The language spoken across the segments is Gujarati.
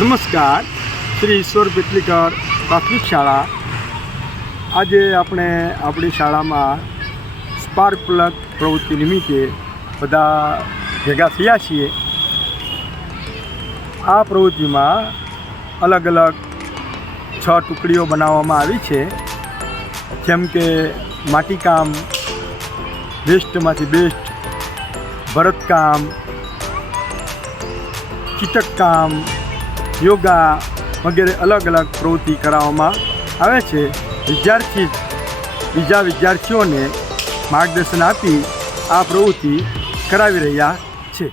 નમસ્કાર, શ્રી ઈશ્વર પેટલીકર પ્રાથમિક શાળા. આજે આપણે આપણી શાળામાં સ્પાર્ક પ્લગ પ્રવૃત્તિ નિમિત્તે બધા ભેગા થયા છીએ. આ પ્રવૃત્તિમાં અલગ અલગ 6 ટુકડીઓ બનાવવામાં આવી છે, જેમ કે માટીકામ, વેસ્ટમાંથી બેસ્ટ, ભરતકામ, ચિટકકામ, યોગા વગેરે અલગ અલગ પ્રવૃત્તિ કરાવવામાં આવે છે. વિદ્યાર્થી બીજા વિદ્યાર્થીઓને માર્ગદર્શન આપી આ પ્રવૃત્તિ કરાવી રહ્યા છે.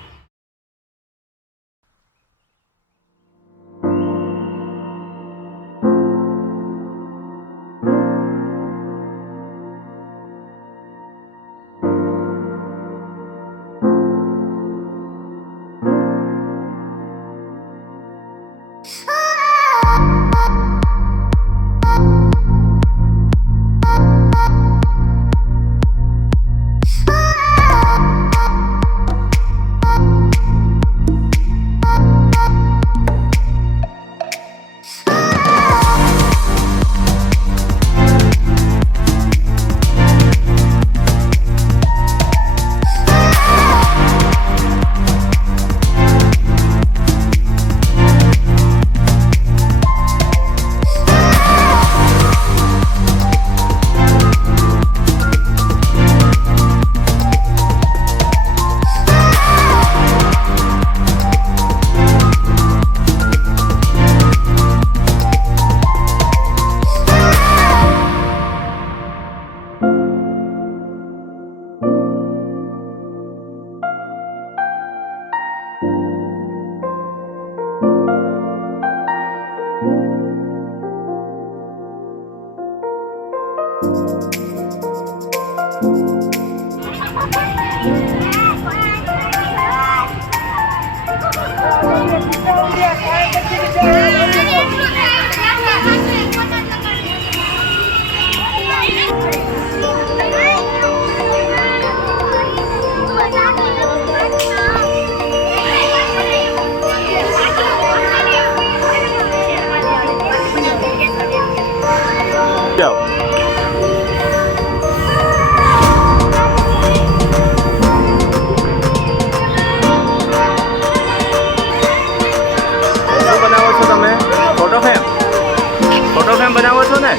બનાવો છો ને?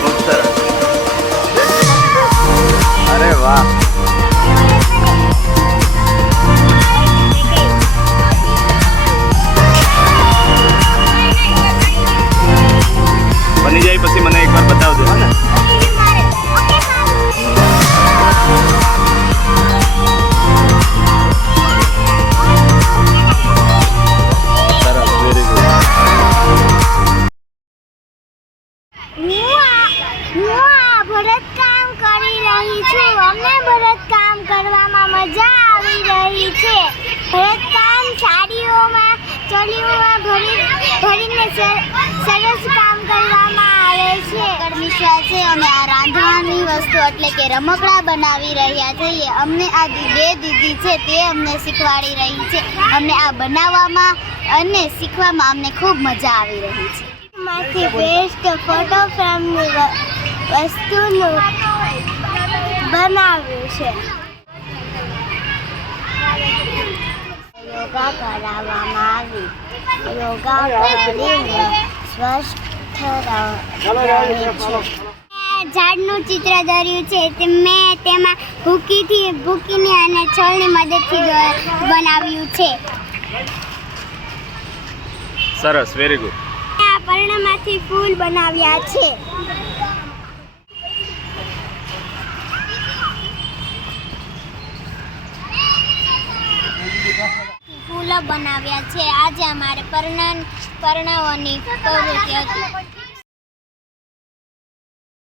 ખૂબ સરસ. અરે વાહ. બની જાય પછી મને એકવાર બતાવજો. હા ને? ભરતકામ કરી રહી છું. અમને ભરતકામ કરવામાં મજા આવી રહી છે. ભરતકામ સાડીઓમાં, ચોલીઓમાં ભરીને સરસ કામ કરવામાં આવે છે. મિશ્રા છે અને આ રાંધવાની વસ્તુ એટલે કે રમકડા બનાવી રહ્યા છીએ. અમને આ બે દીદી છે તે અમને શીખવાડી રહી છે. અમને આ બનાવવામાં અને શીખવામાં અમને ખૂબ મજા આવી રહી છે. માંથી બેસ્ટ ફોટો ફ્રેમની વસ્તુનું બનાવ્યું છે. યોગા કરાવવામાં આવી. યોગા કરીને સ્વસ્થ રહે છે. ઝાડનું ચિત્ર દોર્યું છે. મેં તેમાં ભૂકીની અને છોલની મદદથી બનાવ્યું છે. સરસ, વેરી ગુડ. આ પર્ણમાંથી ફૂલ બનાવ્યા છે. ફૂલો બનાવ્યા છે. આજે અમારે પર્ણવોની પ્રવૃત્તિ હતી.